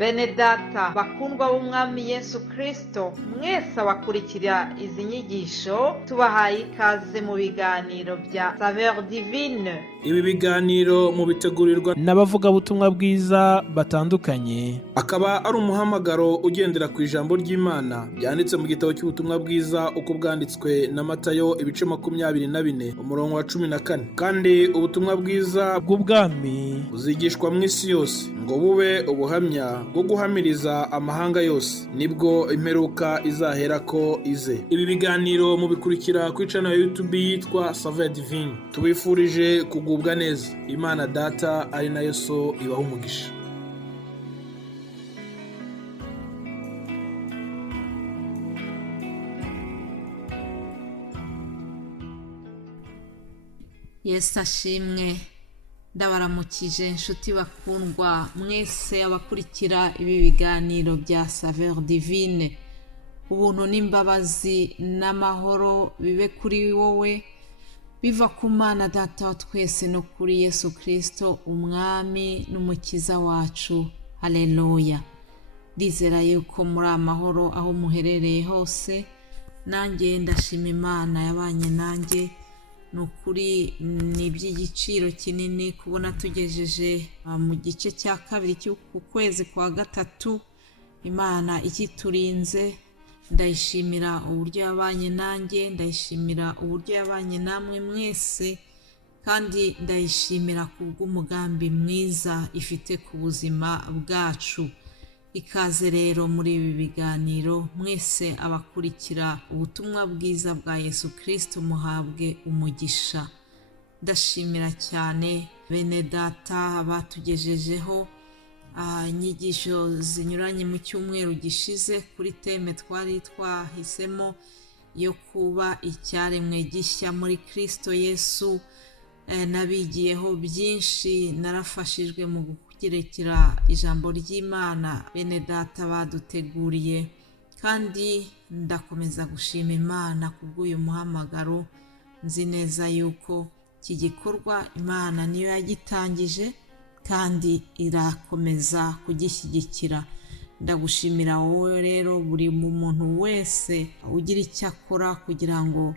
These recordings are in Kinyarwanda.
Bene data bakundwa b'umwami Yesu Kristo, mwese abakurikira izi nyigisho tubahaye ikaze mu biganiro bya Saveur Divine. Ibi biganiro mu bitegurirwa n'abavugabutumwa bwiza batandukanye, akaba ari umuhamagaro ugendera ku ijambo ry'Imana byanditse mu gitabo cy'ubutumwa bwiza uko bwanditswe na Matayo ibice 24 umurongo wa 14. Kandi ubutumwa bwiza bw'ubwami buzigishwa mu isi yose ngo bube ubuhamya bwo guhamiriza amahanga yose, nibwo imperuka izaherako ize. Ibi biganiro mubikurikira ku channel ya YouTube yitwa Saveur Divine. Tubifurije kugubwa neza. Imana Data ari nayo So ibaha umugisha. Yesu ashimwe. Ndabaramukije inshuti bakundwa mwese abakurikira ibi biganiro bya Saveur Divine. Ubuntu n'imbabazi n'amahoro bibe kuri wowe biva ku Mana Data wa twese no kuri Yesu Kristo umwami n'umukiza wacu. Haleluya. Ndizera yuko muri amahoro aho muherereye hose. Nanjye ndashima Imana yabanye nanjye. Nukuri ni iby'igiciro kinini kubona tugejeje mu gice cya kabiri cy'uku kwezi kwa gatatu. Imana ikiturinze, ndayishimira uburyo yabanye nanjye, ndayishimira uburyo yabanye namwe mwese, kandi ndayishimira kubw'umugambi mwiza ifite ku buzima bwacu. Ikaze rero muri ibi biganiro mwese abakurikira ubutumwa bwiza bwa Yesu Kristo, muhabwe umugisha. Ndashimira cyane bene data batugejejeho inyigisho zinyuranye mu cyumweru gishize kuri teme twari twahisemo yo kuba icyaremwe gishya muri Kristo Yesu. Nabigiyeho byinshi, narafashijwe mu kugerekera ijambo ry'Imana bene data baduteguriye, kandi ndakomeza gushima Imana kubw'uyu muhamagaro. Nzi neza yuko iki gikorwa Imana niyo yagitangije kandi irakomeza kugishyigikira. Ndagushimira wowe rero buri muntu wese ugira icyo akora kugira ngo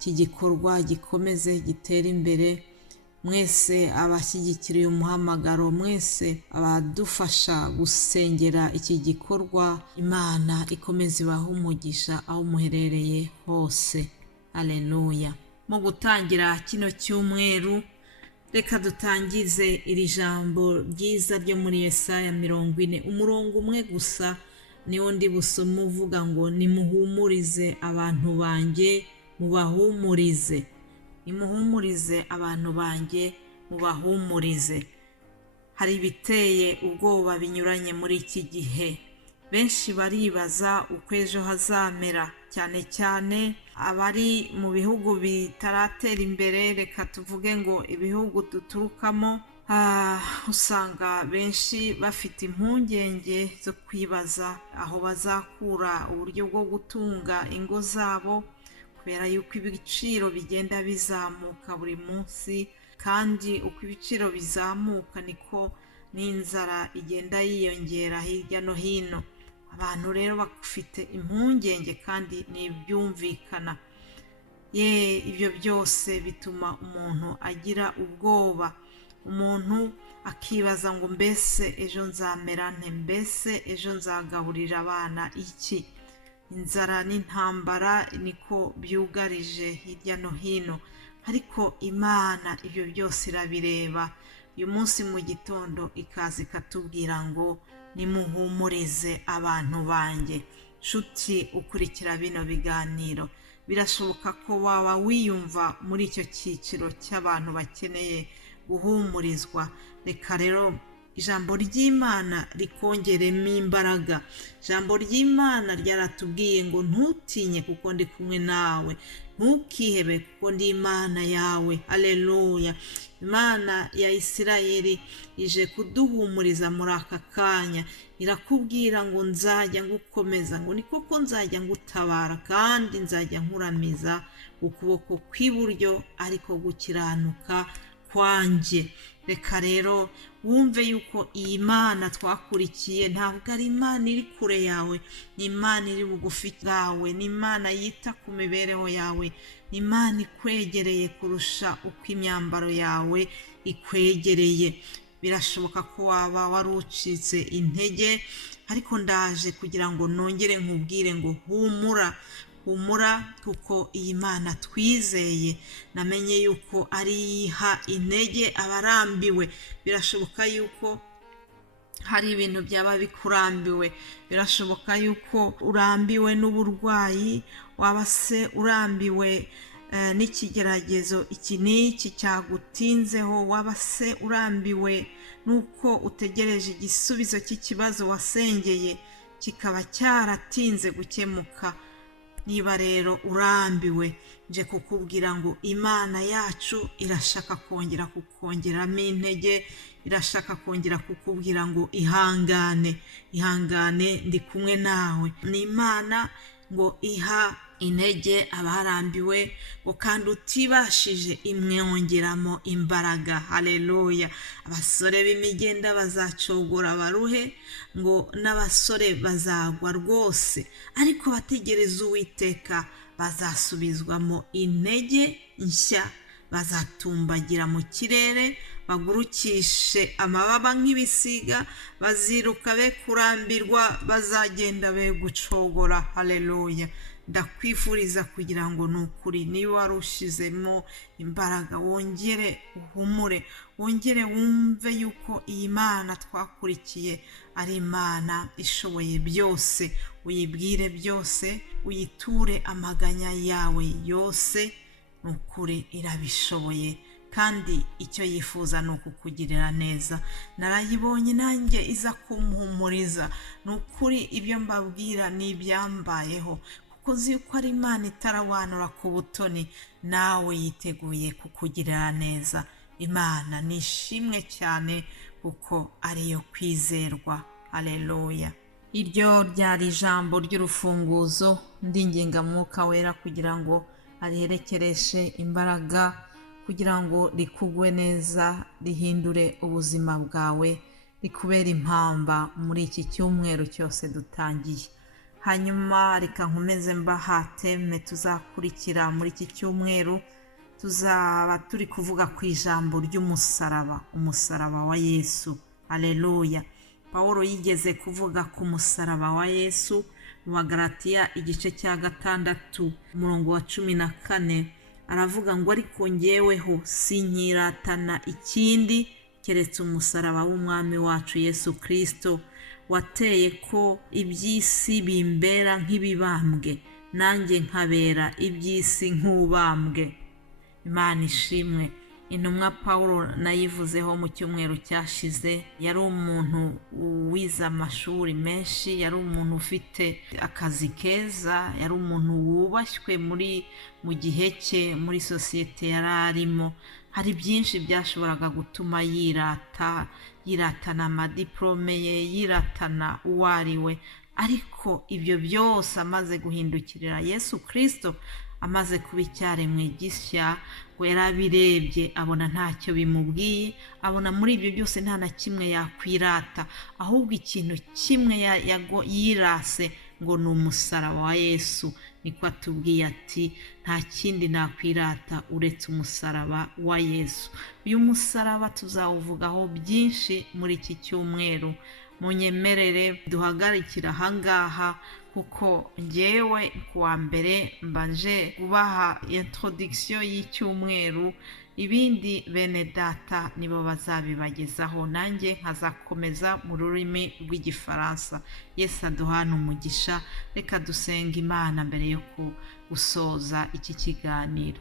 iki gikorwa gikomeze gitere imbere. Mwese abashyigikira uyu muhamagaro, mwese abadufasha gusengera iki gikorwa, Imana ikomeze ibahe umugisha aho muherereye hose. Haleluya. Mu gutangira kino cyumweru, reka dutangize iri jambo ryiza ryo muri Yesaya 40 umurongo umwe gusa niwo ndi busome uvuga ngo nimuhumurize abantu banjye, mubahumurize. Nimuhumurize abantu banjye, mubahumurize. Hari ibiteye ubwoba binyuranye muri iki gihe. Benshi baribaza uko ejo hazamera, cyane cyane abari mu bihugu bitaratera imbere. Reka tuvuge ngo ibihugu duturukamo, usanga benshi bafite impungenge zo kwibaza aho bazakura uburyo bwo gutunga ingo zabo, kubera yuko ibiciro bigenda bizamuka buri munsi, kandi uko ibiciro bizamuka niko n'inzara igenda yiyongera hirya no hino. Abantu rero bafite impungenge kandi n'ibyumvikana. Ibyo byose bituma umuntu agira ubwoba. Umuntu akibaza ngo mbese ejo nzamera nte, mbese ejo nzagaburira abana iki? Inzara n'intambara niko byugarije hirya no hino, ariko Imana ibyo byose irabireba. Uyu munsi mu gitondo ikaza ikatubwira ngo nimuhumurize abantu banjye. Nshuti ukurikira bino biganiro, birashoboka ko waba wiyumva muri icyo cyiciro cy'abantu bakeneye guhumurizwa. Reka rero ijambo ry'Imana rikongeremo imbaraga. Ijambo ry'Imana ryaratubwiye ngo ntutinye kuko ndi kumwe nawe, ntukihebe kuko ndi Imana yawe. Haleluya. Imana ya Isirayeli ije kuduhumuriza muri aka kanya. Irakubwira ngo nzajya ngukomeza, ngo ni koko nzajya ngutabara, kandi nzajya nkuramiza ukuboko kw'iburyo ariko gukiranuka kwanjye. Reka rero wumve yuko iyi Mana twakurikiye ntabwo ari Imana iri kure yawe, ni Imana iri bugufi bwawe, ni Imana yita ku mibereho yawe, ni Imana ikwegereye kurusha uko imyambaro yawe ikwegereye. Birashoboka ko waba wari ucitse intege, ariko ndaje kugira ngo nongere nkubwire ngo humura kuko iyi Mana twizeye namenye yuko ari iyiha intege abarambiwe. Birashoboka yuko hari ibintu byaba bikurambiwe, birashoboka yuko urambiwe n'uburwayi, waba se urambiwe n'ikigeragezo iki n'iki cyagutinzeho, waba se urambiwe nuko utegereje igisubizo cy'ikibazo wasengeye kikaba cyaratinze gukemuka. Niba rero urambiwe, nje kukubwira ngo Imana yacu irashaka kongera kukongeramo intege, irashaka kongera kukubwira ngo ihangane ndi kumwe nawe. Ni Imana ngo iha intege abarambiwe, ngo kandi utibashije imwongeramo imbaraga. Haleluya. Abasore b'imigenda bazacogora baruhe, ngo n'abasore bazagwa rwose, ariko bategereza Uwiteka bazasubizwamo intege nshya, bazatumbagira mu kirere, bagurukishe amababa nk'ibisiga, baziruka be kurambirwa, bazagenda be gucogora. Haleluya. Ndakwifuriza kugira ngo nukuri niba warushizemo imbaraga wongere uhumure, wongere wumve yuko iyi Mana twakurikiye ari Imana ishoboye byose. Uyibwire byose, uyiture amaganya yawe yose, nukuri irabishoboye kandi icyo yifuza ni ukukugirira neza. Narayibonye nanjye iza kumuhumuriza. Nukuri ibyo mbabwira ni ibyambayeho, kuko uzi yuko ari Imana itarawanura ku butoni, nawe yiteguye kukugirira neza. Imana nishimwe cyane kuko ariyo kwizerwa. Haleluya. Iryo ryari ijambo ry'urufunguzo, ndinginga Mwuka Wera kugira ngo ariherekereshe imbaraga, kugira ngo rikugwe neza, rihindure ubuzima bwawe, rikubera impamba muri iki cyumweru cyose dutangiye. Hanyuma reka nkomeze mbaha teme tuzakurikira muri iki cyumweru. Tuzaba turi kuvuga ku ijambo ry'umusaraba, umusaraba wa Yesu. Haleluya. Pawulo yigeze kuvuga ku musaraba wa Yesu mu Bagalatiya igice cya 6 umurongo wa 14. Aravuga ngo ariko njyeweho sinkiratana ikindi keretse umusaraba w'umwami wacu Yesu Kristo, wateye ko iby'isi bimbera nk'ibibambwe, nanjye nkabera iby'isi nk'ubambwe. Imana ishimwe. Intumwa Pawulo nayivuzeho mu cyumweru cyashize. Yari umuntu wize amashuri menshi, yari umuntu ufite akazi keza, yari umuntu wubashywe mu gihe cye, muri sosiyete yari arimo. Hari byinshi byashoboraga gutuma yiratana amadiplome ye, yiratana uwo ari we, ariko ibyo byose amaze guhindukirira Yesu Kristo, amaze kuba icyaremwe gishya, ngo yarabirebye abona ntacyo bimubwiye, abona muri ibyo byose nta na kimwe yakwirata, ahubwo ikintu kimwe yirase ngo ni umusaraba wa Yesu. Niko atubwiye ati nta kindi nakwirata uretse umusaraba wa Yesu. Uyu musaraba tuzawuvugaho byinshi muri iki cyumweru. Munyemerere duhagarikira ahangaha, kuko njyewe kuwa mbere mbanje kubaha introduction y'icyumweru, ibindi bene data nibo bazabibagezaho, nanjye nkazakomeza mu rurimi rw'igifaransa. Yesu aduhana umugisha. Reka dusenga Imana mbere yo gusoza iki kiganiro.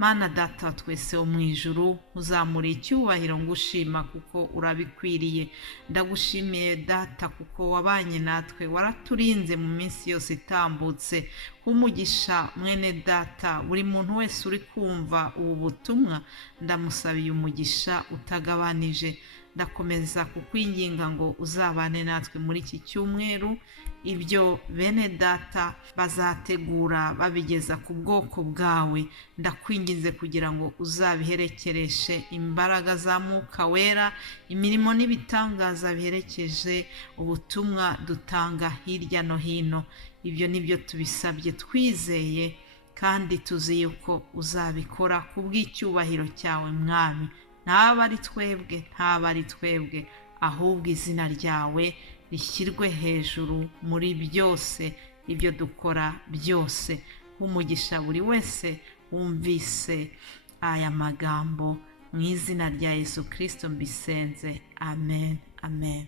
Mana Data wa twese wo mu ijuru, uzamura icyubahiro ngushima kuko urabikwiriye. Ndagushimiye Data kuko wabanye natwe, waraturinze mu minsi yose itambutse. Umugisha mwene Data buri muntu wese uri kumva ubu butumwa, ndamusabiye umugisha utagabanije. ndakomeza kukwinginga ngo uzabane natwe muri iki cyumweru. Ibyo bene data bazategura babigeza ku bwoko bwawe, ndakwinginze kugira ngo uzabiherekereshe imbaraga za Mwuka Wera, imirimo n'ibitangaza biherekeje ubutumwa dutanga hirya no hino. Ibyo nibyo tubisabye twizeye kandi tuzi yuko uzabikora ku bw'icyubahiro cyawe Mwami. Ntaba ari twebwe ahubwo izina ryawe rishyirwe hejuru muri byose ibyo dukora byose. Umugisha buri wese wumvise aya magambo, mu izina rya Yesu Kristo mbisenze, amen, amen.